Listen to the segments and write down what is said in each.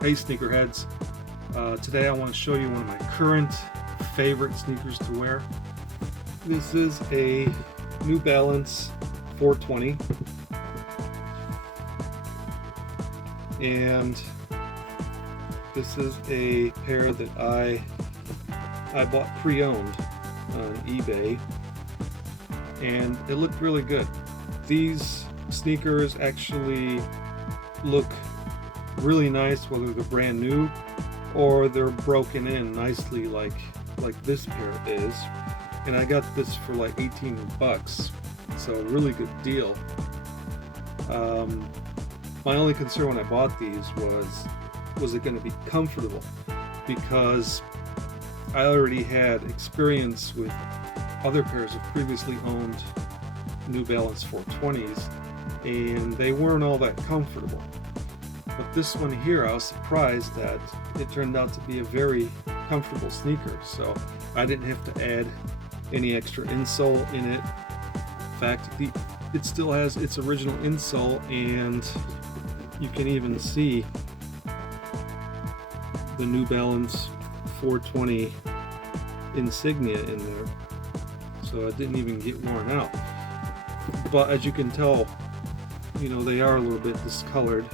Hey sneakerheads, today I want to show you one of my current favorite sneakers to wear. This is a New Balance 420, and this is a pair that I bought pre-owned on eBay, and it looked really good. These sneakers actually look really nice whether they're brand new or they're broken in nicely like this pair is, and I got this for like 18 bucks, so a really good deal. My only concern when I bought these was it going to be comfortable, because I already had experience with other pairs of previously owned New Balance 420s, and they weren't all that comfortable. But this one here, I was surprised that it turned out to be a very comfortable sneaker, so I didn't have to add any extra insole in it. In fact, it still has its original insole, and you can even see the New Balance 420 insignia in there, so it didn't even get worn out. But as you can tell, they are a little bit discolored.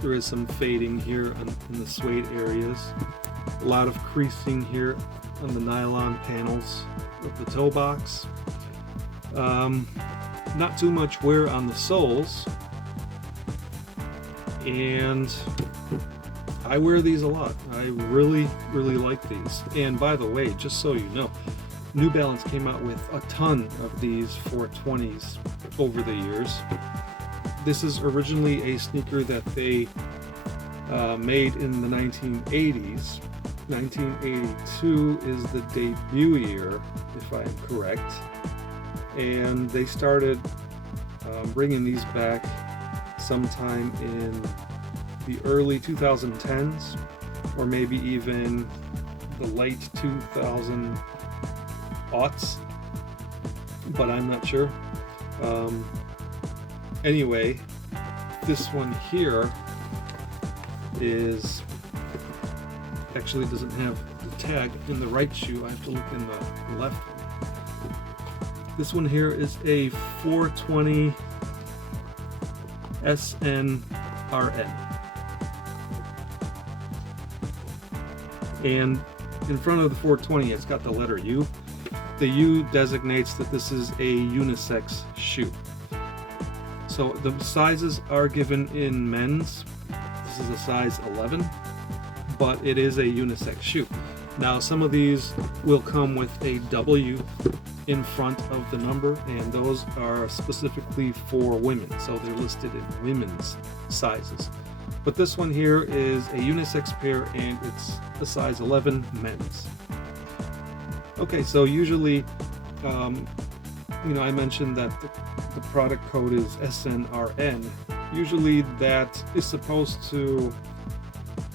There is some fading here in the suede areas, a lot of creasing here on the nylon panels of the toe box. Not too much wear on the soles, and I wear these a lot. I really like these. And by the way, just so you know, New Balance came out with a ton of these 420s over the years. This is originally a sneaker that they made in the 1980s. 1982 is the debut year, if I am correct. And they started bringing these back sometime in the early 2010s, or maybe even the late 2000 aughts, but I'm not sure. Anyway, this one here actually doesn't have the tag in the right shoe. I have to look in the left one. This one here is a 420 SNRN. And in front of the 420, it's got the letter U. The U designates that this is a unisex shoe. So the sizes are given in men's. This is a size 11, but it is a unisex shoe. Now, some of these will come with a W in front of the number, and those are specifically for women, so they're listed in women's sizes. But this one here is a unisex pair, and it's a size 11 men's. Okay, so usually, I mentioned that the product code is SNRN. Usually that is supposed to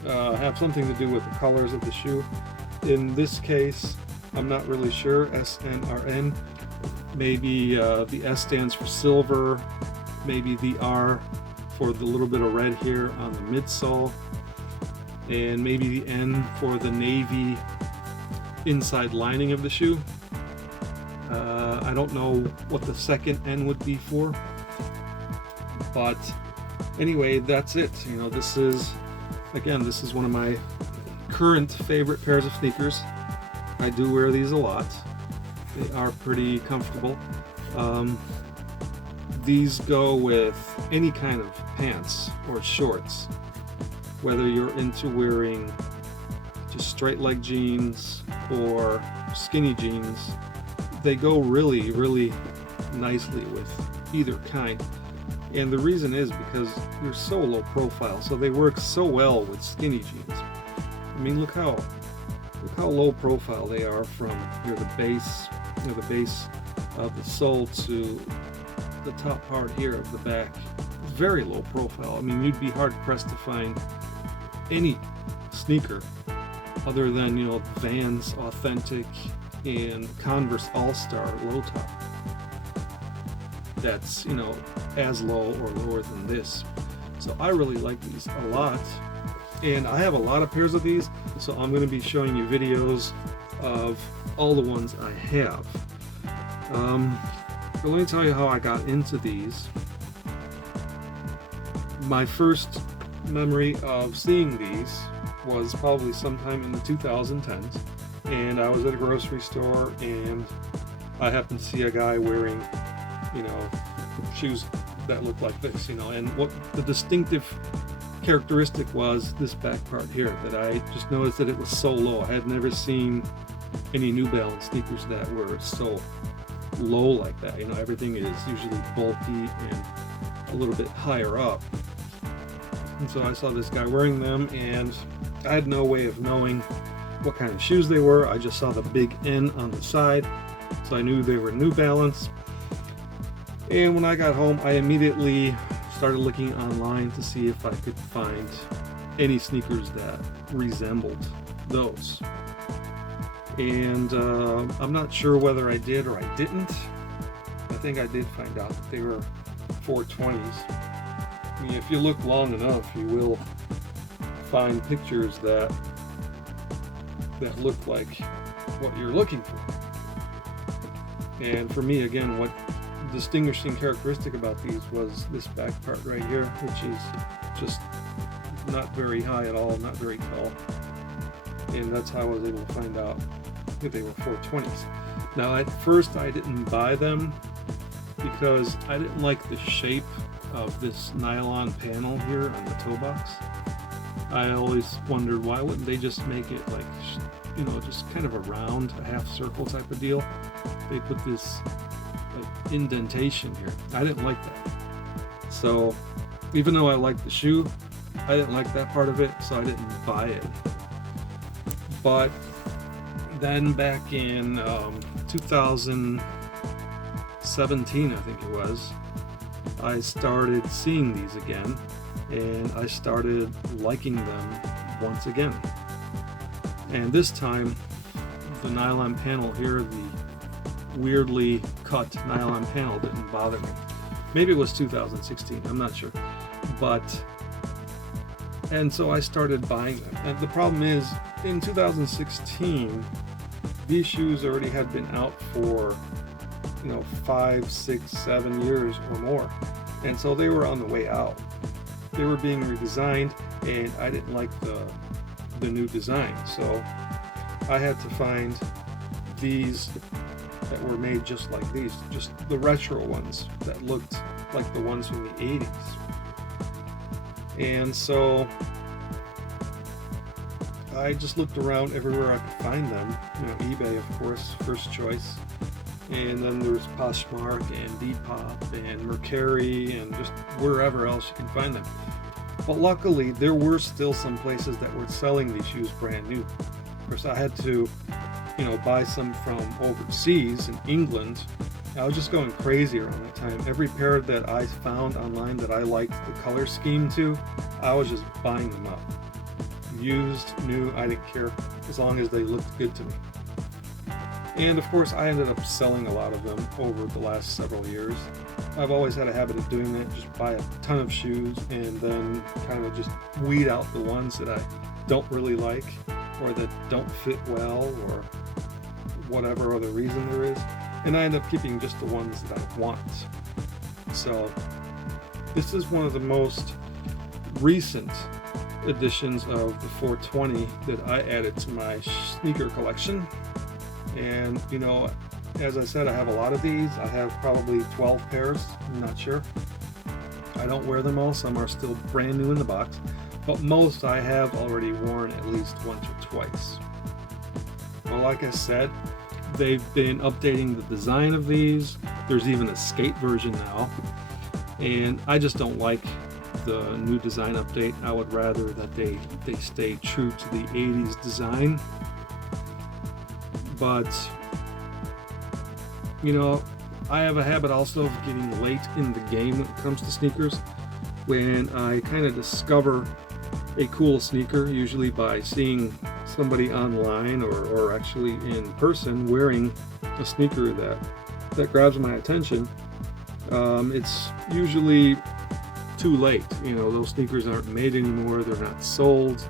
have something to do with the colors of the shoe. In this case, I'm not really sure. SNRN, maybe the S stands for silver, maybe the R for the little bit of red here on the midsole, and maybe the N for the navy inside lining of the shoe. I don't know what the second N would be for, but anyway, that's it. This is one of my current favorite pairs of sneakers. I do wear these a lot. They are pretty comfortable. These go with any kind of pants or shorts, whether you're into wearing just straight leg jeans or skinny jeans. They go really nicely with either kind. And the reason is because they're so low profile, so they work so well with skinny jeans. I mean, look how low profile they are from the base of the sole to the top part here of the back. Very low profile. I mean, you'd be hard pressed to find any sneaker other than Vans Authentic and Converse All-Star low top that's as low or lower than this. So I really like these a lot. And I have a lot of pairs of these, so I'm going to be showing you videos of all the ones I have. But let me tell you how I got into these. My first memory of seeing these was probably sometime in the 2010s, and I was at a grocery store and I happened to see a guy wearing, you know, shoes that looked like this, you know, and what the distinctive characteristic was this back part here, that I just noticed that it was so low. I had never seen any New Balance sneakers that were so low like that. You know, everything is usually bulky and a little bit higher up. And so I saw this guy wearing them, and I had no way of knowing what kind of shoes they were. I just saw the big N on the side, so I knew they were New Balance. And when I got home, I immediately started looking online to see if I could find any sneakers that resembled those. And I'm not sure whether I did or I didn't. I think I did find out that they were 420s. I mean, if you look long enough, you will find pictures that look like what you're looking for. And for me, again, what distinguishing characteristic about these was this back part right here, which is just not very high at all, not very tall. And that's how I was able to find out that they were 420s. Now, at first I didn't buy them because I didn't like the shape of this nylon panel here on the toe box. I always wondered, why wouldn't they just make it like, you know, just kind of a round, a half circle type of deal? They put this like indentation here. I didn't like that. So even though I liked the shoe, I didn't like that part of it, so I didn't buy it. But then back in 2017, I think it was, I started seeing these again, and I started liking them once again. And this time, the nylon panel here, the weirdly cut nylon panel, didn't bother me. Maybe it was 2016, I'm not sure. And so I started buying them. And the problem is, in 2016, these shoes already had been out for, you know, 5, 6, 7 years or more. And so they were on the way out. They were being redesigned, and I didn't like the new design. So I had to find these that were made just like these, just the retro ones that looked like the ones from the 80s. And so I just looked around everywhere I could find them. You know, eBay, of course, first choice. And then there's Poshmark and Depop and Mercari and just wherever else you can find them. But luckily, there were still some places that were selling these shoes brand new. Of course, I had to, you know, buy some from overseas in England. I was just going crazy around that time. Every pair that I found online that I liked the color scheme to, I was just buying them up. Used, new, I didn't care, as long as they looked good to me. And of course, I ended up selling a lot of them over the last several years. I've always had a habit of doing that, just buy a ton of shoes and then kind of just weed out the ones that I don't really like or that don't fit well or whatever other reason there is. And I end up keeping just the ones that I want. So this is one of the most recent editions of the 420 that I added to my sneaker collection. And you know, as I said, I have a lot of these. I have probably 12 pairs, I'm not sure. I don't wear them all, some are still brand new in the box, but most I have already worn at least once or twice. Well, like I said, they've been updating the design of these. There's even a skate version now, and I just don't like the new design update. I would rather that they stay true to the 80s design. But you know, I have a habit also of getting late in the game when it comes to sneakers. When I kind of discover a cool sneaker, usually by seeing somebody online or actually in person wearing a sneaker that grabs my attention, it's usually too late. You know, those sneakers aren't made anymore, they're not sold,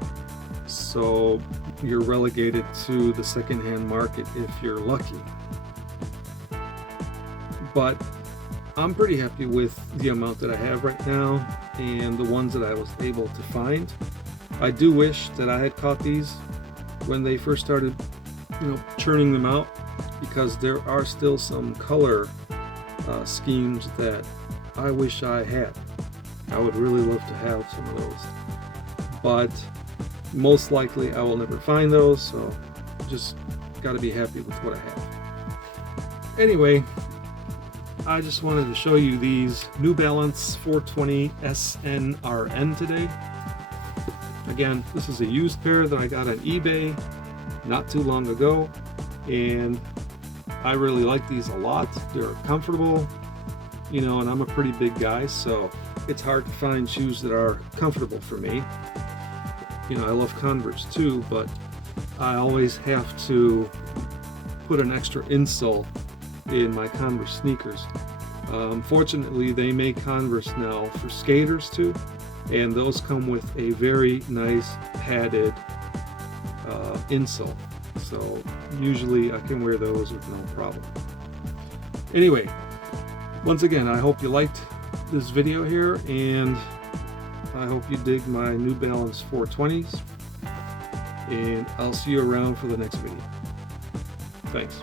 so you're relegated to the secondhand market if you're lucky. But I'm pretty happy with the amount that I have right now and the ones that I was able to find. I do wish that I had caught these when they first started, churning them out, because there are still some color schemes that I wish I had. I would really love to have some of those, but most likely I will never find those, so just got to be happy with what I have. Anyway, I just wanted to show you these New Balance 420 SNRN today. Again, this is a used pair that I got on eBay not too long ago, and I really like these a lot. They're comfortable, and I'm a pretty big guy, so it's hard to find shoes that are comfortable for me. I love Converse too, but I always have to put an extra insole in my Converse sneakers. Fortunately, they make Converse now for skaters too, and those come with a very nice padded insole, so usually I can wear those with no problem. Anyway, once again, I hope you liked this video here, and I hope you dig my New Balance 420s, and I'll see you around for the next video. Thanks.